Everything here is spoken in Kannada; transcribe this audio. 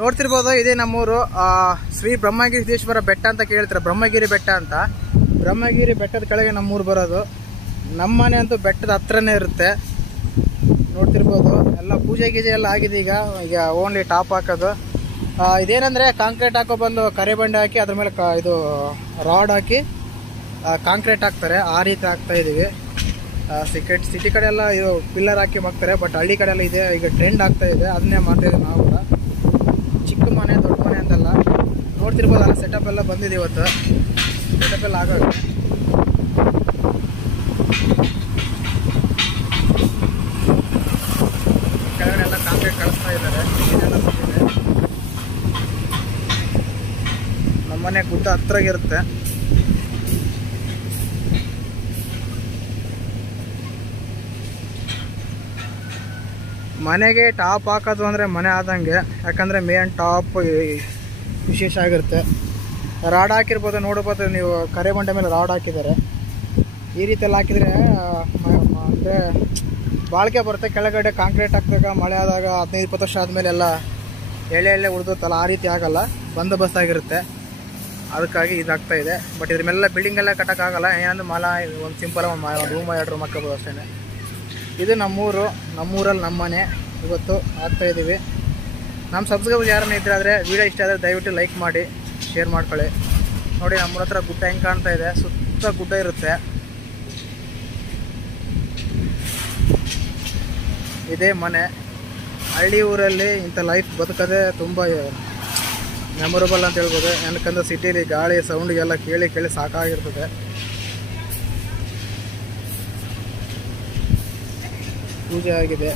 ನೋಡ್ತಿರ್ಬೋದು ಇದೇ ನಮ್ಮೂರು ಶ್ರೀ ಬ್ರಹ್ಮಗಿರಿ ಸಿದ್ದೇಶ್ವರ ಬೆಟ್ಟ ಅಂತ ಕೇಳ್ತಾರೆ. ಬ್ರಹ್ಮಗಿರಿ ಬೆಟ್ಟ ಅಂತ. ಬ್ರಹ್ಮಗಿರಿ ಬೆಟ್ಟದ ಕೆಳಗೆ ನಮ್ಮೂರು ಬರೋದು. ನಮ್ಮನೆ ಅಂತೂ ಬೆಟ್ಟದ ಹತ್ರನೇ ಇರುತ್ತೆ. ನೋಡ್ತಿರ್ಬೋದು ಎಲ್ಲ ಪೂಜೆ ಗೀಜೆ ಎಲ್ಲ ಆಗಿದೆ. ಈಗ ಓನ್ಲಿ ಟಾಪ್ ಹಾಕೋದು. ಇದೇನಂದ್ರೆ ಕಾಂಕ್ರೀಟ್ ಹಾಕೋ ಬಂದು ಕರೆ ಬಂಡೆ ಹಾಕಿ ಅದ್ರ ಮೇಲೆ ಇದು ರಾಡ್ ಹಾಕಿ ಕಾಂಕ್ರೀಟ್ ಹಾಕ್ತಾರೆ. ಆ ರೀತಿ ಹಾಕ್ತಾ ಇದೀವಿ. ಸಿಟಿ ಕಡೆ ಎಲ್ಲ ಇದು ಪಿಲ್ಲರ್ ಹಾಕಿ ಮಾಡ್ತಾರೆ. ಬಟ್ ಹಳ್ಳಿ ಕಡೆ ಎಲ್ಲ ಇದೆ ಈಗ ಟ್ರೆಂಡ್ ಆಗ್ತಾ ಇದೆ. ಅದನ್ನೇ ಮಾಡ್ತಾ ಇದೀವಿ ನಾವು ಕೂಡ. ಚಿಕ್ಕ ಮನೆ ದೊಡ್ಡ ಮನೆ ಅಂತಲ್ಲ. ನೋಡ್ತಿರ್ಬೋದು ಅಲ್ಲ ಸೆಟಪ್ ಎಲ್ಲ ಬಂದಿದೆ ಇವತ್ತು. ಸೆಟಪ್ ಎಲ್ಲ ಆಗೋದು ಕೆಳಗಡೆ ಎಲ್ಲ ಕಾಂಕ್ರೀಟ್ ಕಳಿಸ್ತಾ ಇದ್ದಾರೆ. ಇದೆಲ್ಲ ಬಂದಿದೆ. ನಮ್ಮನೆ ಗುಡ್ಡ ಹತ್ರಗಿರುತ್ತೆ. ಮನೆಗೆ ಟಾಪ್ ಹಾಕೋದು ಅಂದರೆ ಮನೆ ಆದಂಗೆ. ಯಾಕಂದರೆ ಮೇನ್ ಟಾಪ್ ವಿಶೇಷ ಆಗಿರುತ್ತೆ. ರಾಡ್ ಹಾಕಿರ್ಬೋದು, ನೋಡ್ಬೋದು ನೀವು. ಕರೆ ಬಂಡೆ ಮೇಲೆ ರಾಡ್ ಹಾಕಿದ್ದಾರೆ. ಈ ರೀತಿಯಲ್ಲಿ ಹಾಕಿದರೆ ಅಂದರೆ ಬಾಳಿಕೆ ಬರುತ್ತೆ. ಕೆಳಗಡೆ ಕಾಂಕ್ರೀಟ್ ಹಾಕಿದಾಗ ಮಳೆ ಆದಾಗ 15-20 ವರ್ಷ ಆದಮೇಲೆ ಎಲ್ಲ ಎಳೆ ಉಳಿದುತ್ತಲ್ಲ, ಆ ರೀತಿ ಆಗಲ್ಲ. ಬಂದೋಬಸ್ತ್ ಆಗಿರುತ್ತೆ. ಅದಕ್ಕಾಗಿ ಇದಾಗ್ತಾ ಇದೆ. ಬಟ್ ಇದ್ರ ಮೇಲೆಲ್ಲ ಬಿಲ್ಡಿಂಗ್ ಎಲ್ಲ ಕಟ್ಟೋಕ್ಕಾಗಲ್ಲ. ಏನಂದ್ರೆ ಒಂದು ಸಿಂಪಲ್ ಒಂದು ರೂಮ್ 2 ರೂಮ್ ಹಾಕೋಬೋದು ಅಷ್ಟೇ. ಇದು ನಮ್ಮೂರು. ನಮ್ಮೂರಲ್ಲಿ ನಮ್ಮ ಮನೆ ಇವತ್ತು ಆಗ್ತಾ ಇದ್ದೀವಿ. ನಮ್ಮ ಸಬ್ಸ್ಕ್ರೈಬರ್ ಯಾರನ್ನ ಇದ್ದರೆ ವಿಡಿಯೋ ಇಷ್ಟ ಆದರೆ ದಯವಿಟ್ಟು ಲೈಕ್ ಮಾಡಿ, ಶೇರ್ ಮಾಡ್ಕೊಳ್ಳಿ. ನೋಡಿ ನಮ್ಮೂರ ಹತ್ರ ಗುಡ್ಡ ಹೆಂಗೆ ಕಾಣ್ತಾ ಇದೆ. ಸುತ್ತ ಗುಡ್ಡ ಇರುತ್ತೆ. ಇದೇ ಮನೆ. ಹಳ್ಳಿ ಊರಲ್ಲಿ ಇಂಥ ಲೈಫ್ ಬದುಕೋದೇ ತುಂಬ ಮೆಮೊರಬಲ್ ಅಂತ ಹೇಳ್ಬೋದು. ಯಾಕಂದ್ರೆ ಸಿಟಿಲಿ ಗಾಳಿ ಸೌಂಡಿಗೆಲ್ಲ ಕೇಳಿ ಸಾಕಾಗಿರ್ತದೆ. ಪೂಜೆ ಆಗಿದೆ.